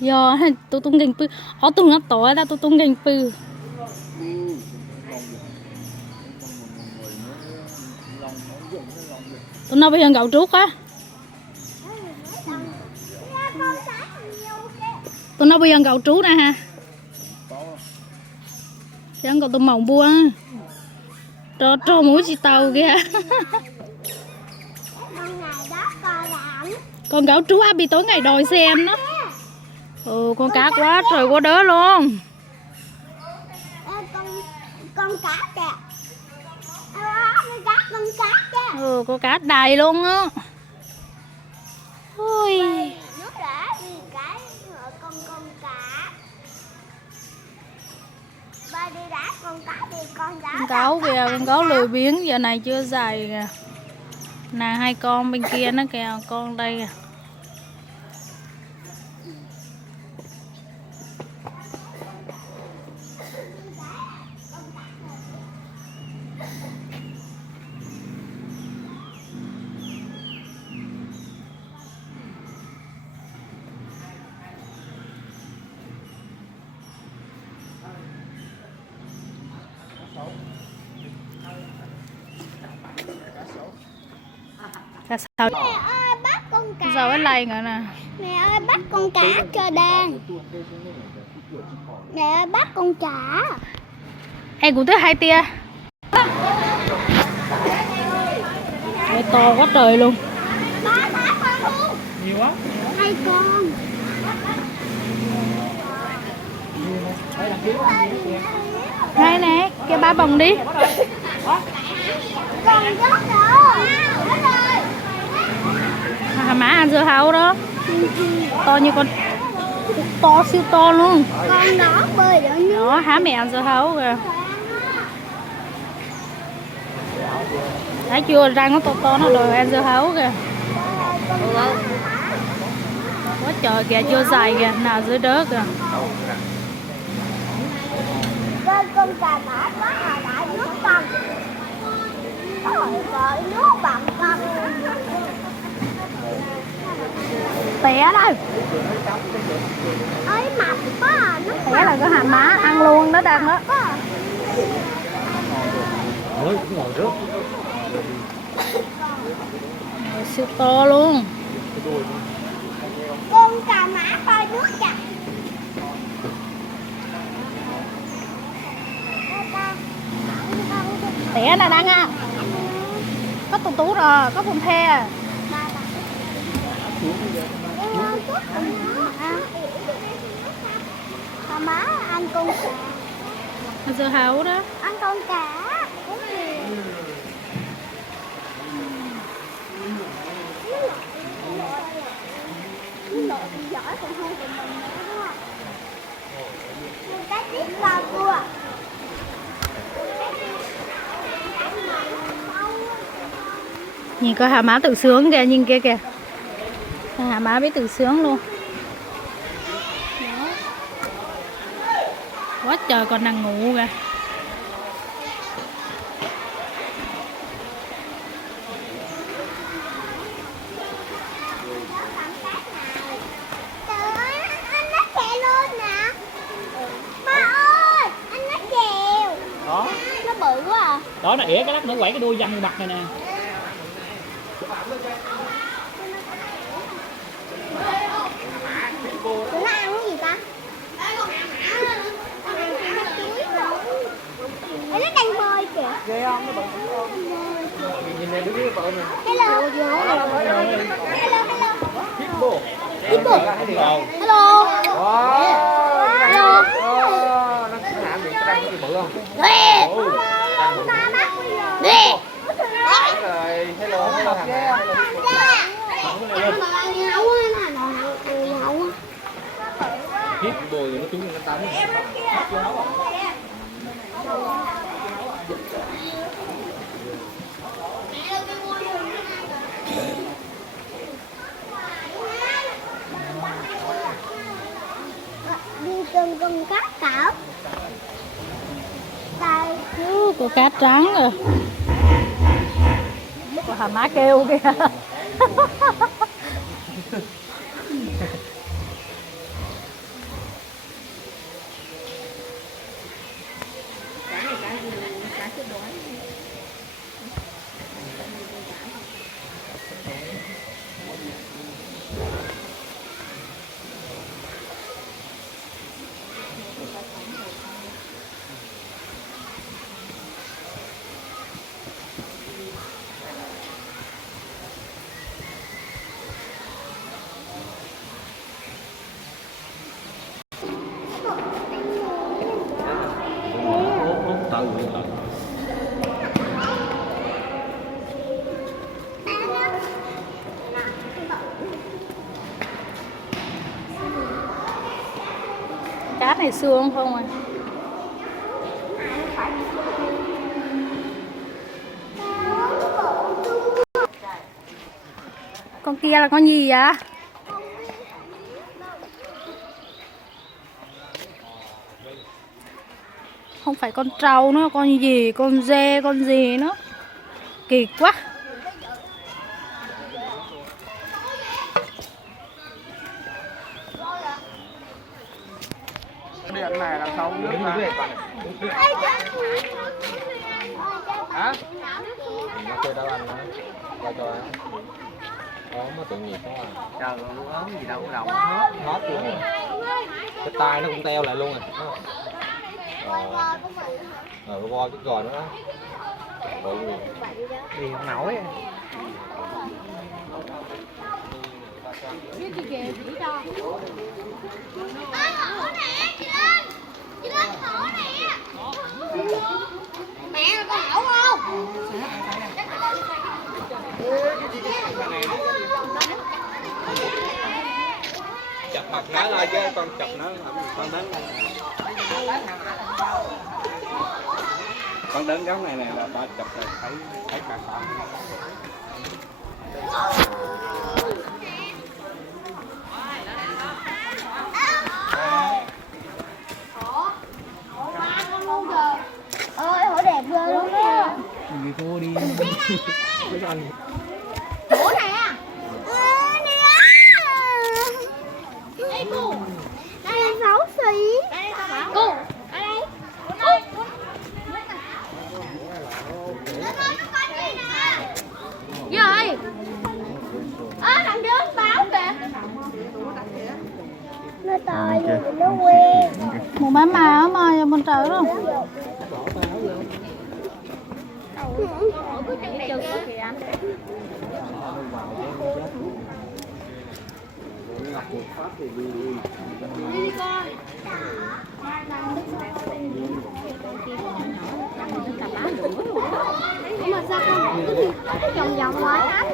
Yo tôi tung gành pư tung nó tỏi ra tôi tung gành pư tôi nói bây giờ gạo trúc á tôi nói bây giờ gạo trú nè ha chẳng còn tôi màu bua cho mũi chị tàu kìa con gạo trú bị tối ngày đòi xem nó. Con cá quá trời quá đớ luôn. Con cá kìa. Con cá kìa. Con cá đầy luôn á. Ôi. Nước đã đi cái con cá. Ba đi đá con cá thì con cá. Con cáo kìa, con cáo lười biếng giờ này chưa dài kìa. Nè hai con bên kia nó kìa, con đây kìa. Sao? Mẹ ơi bắt con cá. Sao cái lay nữa nè. Mẹ ơi bắt con cá cho đang. Mẹ ơi bắt con cá. Em cũng tới 2 tia. Mẹ to quá trời luôn. Ba thả con luôn. Nhiều quá. 2 con. Đây nè, cái ba bồng đi. Con rớt rồi. Má ăn dưa hấu đó. To như con to siêu to luôn. Con đó bơi ở nước. Đó, há mẹ ăn dưa hấu kìa. Thấy chưa, răng nó to to nó đòi ăn dưa hấu kìa. Quá trời kìa, chưa dài kìa, nào dưới đất kìa. Con cà mã có hồi đại nước con. Trời nước bằng con. Té đây. Ơi mập quá à, nó Té là có hàm má ăn luôn đó đang đó. Ôi, cũng ngồi rớt. Siêu to luôn. Con cà mã coi nước chặt. Té là đang á. Có tù tú rồi, có phun the. Cà má ăn con cá. Ăn dưa hấu đó. Ăn con cá. Giỏi còn hơn của mình nữa đúng không? Cái tiếp vào cua. Nhìn có hà má tự sướng kìa, nhìn kia kìa. Hà má biết tự sướng luôn. Đó. Quá trời còn đang ngủ kìa. Trời ơi, anh nó chè luôn nè. Ba ơi, anh nó chèo. Đó. Nó bự quá à. Đó nó ỉa cái lát nữa quẩy cái đuôi văng mặt này nè. Nhìn này đứng vợ nè. Hello. Hippo. Hippo. Hello. Hello. Nó hạ miệng cái răng nó bự không? Nè. Nè. Rồi, hello, hello thằng nè. Hippo rồi nó trúng nó tắm. Đi cưng con cá cảo. Đây. Con cá trắng rồi. Con hà má kêu kìa. Cá này xương không à? Con kia là con gì vậy? Không phải con trâu nữa, con gì, con dê, con gì nữa. Kỳ quá. Điện này làm sao nước mà. Hả? Nó chơi đá banh đó. Cho ăn. Ốm nó tội nghiệp quá à. Trời ơi, ốm gì đâu, đầu hết luôn rồi. Cái tai nó cũng teo lại luôn rồi. Rồi cái voi cái gò nữa đó. Bự gì. Đi không nổi. Mẹ con hổ không? Chập mặt nó thôi chứ con chập nó con đến con đến góc này nè là ba chập này thấy cả con. Ơi hổ đẹp ghê luôn á. Đi cô đi. Hổ nè. Nè. Đây cô. Đây là xấu xí. Đây cô. Ở đây. Gì rồi? Thằng đứa báo kìa. Nó tòi nó quen. Một má mà mà bên trời đó. Đi con. Mà sao không vòng vòng quá.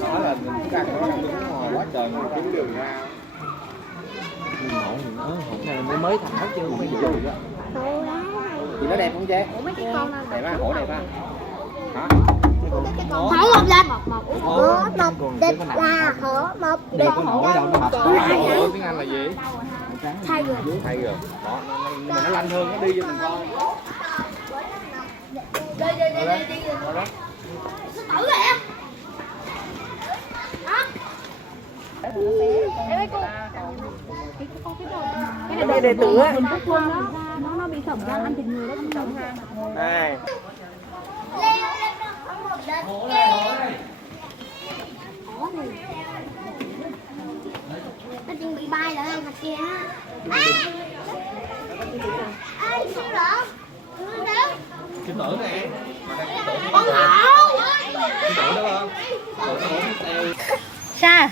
Đó là cắt nó đứng ngoài quá trời mà kiếm đường ra. Hổ này mới thả chưa mới vô đó. Thì nó đẹp không chế? Đẹp á, hổ đẹp á. Hả? Hổ một lên. Hổ một đẹp là hổ một đẹp. Hổ đâu nó hổ tiếng Anh là gì? Tiger. Tiger. Đó, nó lanh hơn nó đi cho mình coi. Đi. Tử kìa. Cái này đệ tử á. Nó bị thủng ra ăn thịt người đó cũng thủng ha. Đây. Nó chuẩn bị bay lại ăn mặt kia. tử nè. Con hổ. Tử đó không? Sa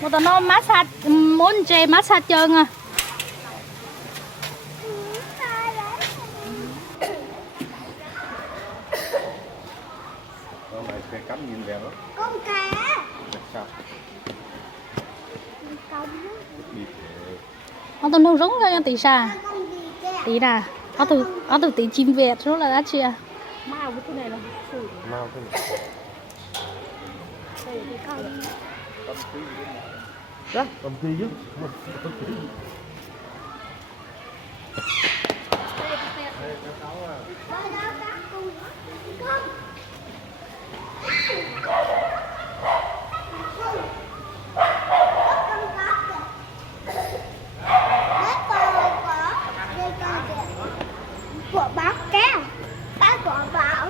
một tao nó massage muốn chơi massage chân à. Con này sẽ cắm nhìn vào đó. Con cá. Sao? Nó tao nấu rống ra cho tỷ sa Con gì kìa. tỷ là nó từ tỷ chim Việt rồi là đã chưa Mau cái này là sủi. Mau thế này. Cái con. Đó, cầm kia chứ. Của báo kéo. Ba của báo.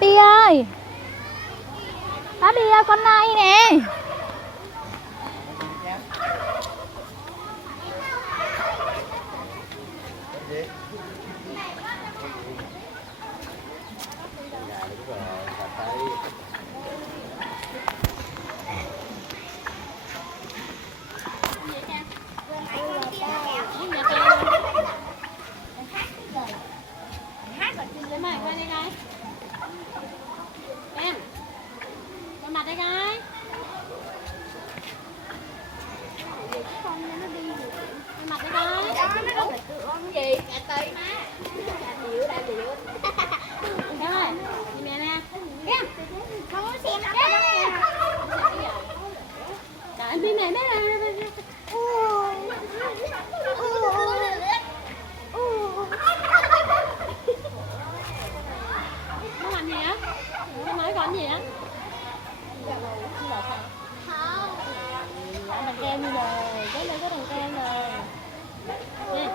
Bi ơi Bi ơi con này nè. Em con mặt đây coi con mặt đây coi con gì cà tì má đà điệu em ơi nhìn mẹ nè em Không muốn xem nó trời em biết mẹ biết rồi nó làm gì á nó nói con gì á không. ăn bằng kem đi rồi cái này có bằng kem rồi nè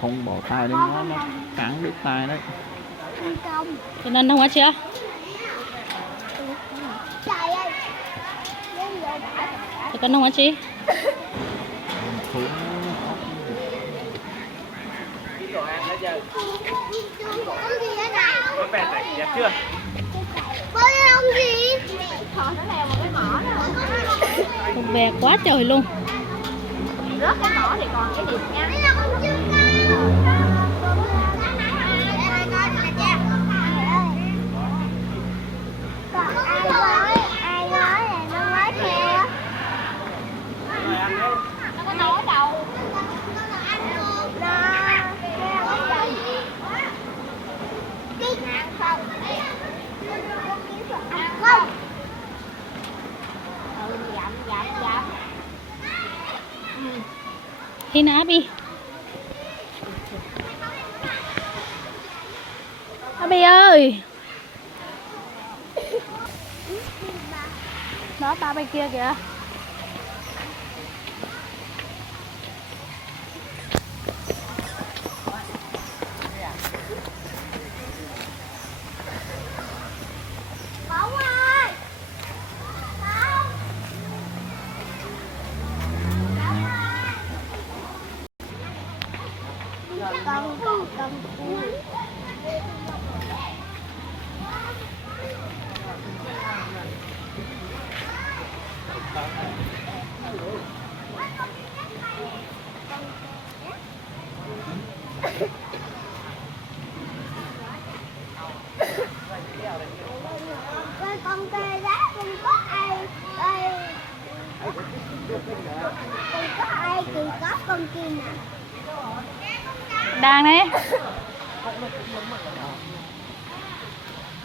Không bỏ tay lên nó cắn đứt tay đấy. cho nên không có chưa Trời ơi. thì con không có chi Con gì thế nào? Có bè tạch đẹp chưa? Con gì? nó leo một cái mỏ nè con bè quá trời luôn. rớt cái mỏ thì còn cái gì nha Đây là con chim cao. Còn ai nói là nó mới theo. nó có nói đâu Không. Dặm Khi nào Bi Bi ơi đó ba bên kia kìa. Bóng ơi. Con cuốn. có ai thì có con kia nè. Đàn đấy.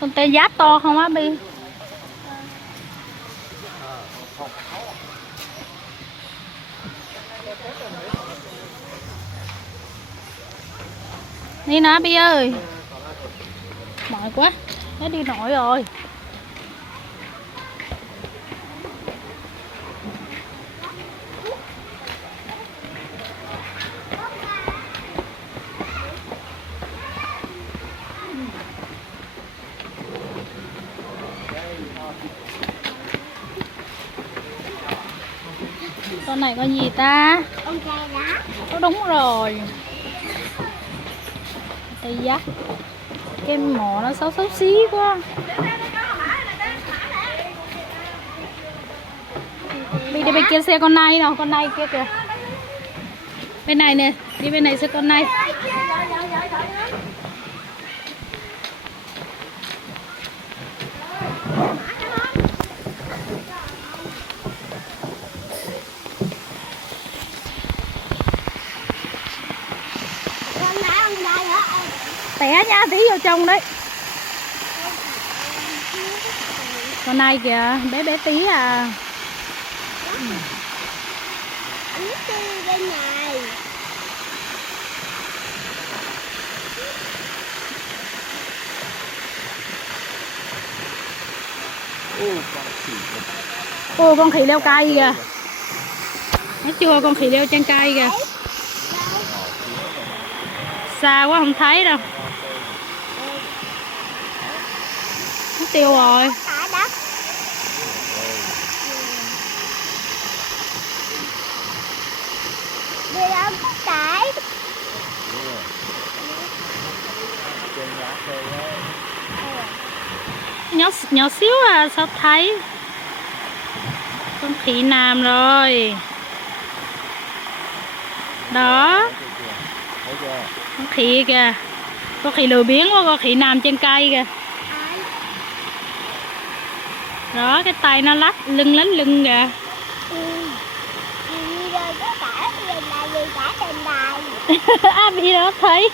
Con tê giác to không á Bi? Đi nè Bi ơi. Mỏi quá, nó đi nổi rồi. Con này con gì ta? Con trai đó. Đúng rồi. Tê giác. Cái mỏ nó xấu xấu xí quá. Đi bên kia xe con này nào, con này kia kìa. Bên này nè, đi bên này xe con này. Con đây hả em? Té nha, tí vào trong đấy. Con này kìa, bé bé tí à. Anh đi bên này. Ô, con khỉ leo cây kìa. Thấy chưa, con khỉ leo trên cây kìa. Xa quá không thấy đâu. Nó tiêu rồi. Cả đất. Đi đâu có cái. Nhỏ xíu à, sao thấy. Con khỉ nam rồi. Đó. Con khỉ kìa. Con khỉ lười biếng quá, con khỉ nằm trên cây kìa. Đó, cái tay nó lách lưng lánh lưng kìa. Đi đâu có cả trên này, đi cả trên này. Abi đó thấy.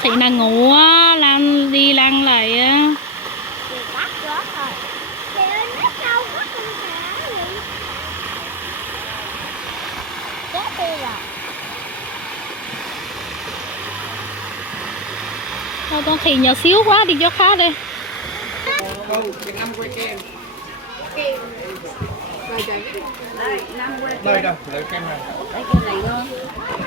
Khỉ này ngủ á, lan đi lăn lại á. Thì cắt rớt rồi. Thì nó đâu có con thả gì. Chết đi rồi. Thôi con khỉ nhỏ xíu quá, đi chỗ khác đi. Đây đâu, lấy kem này.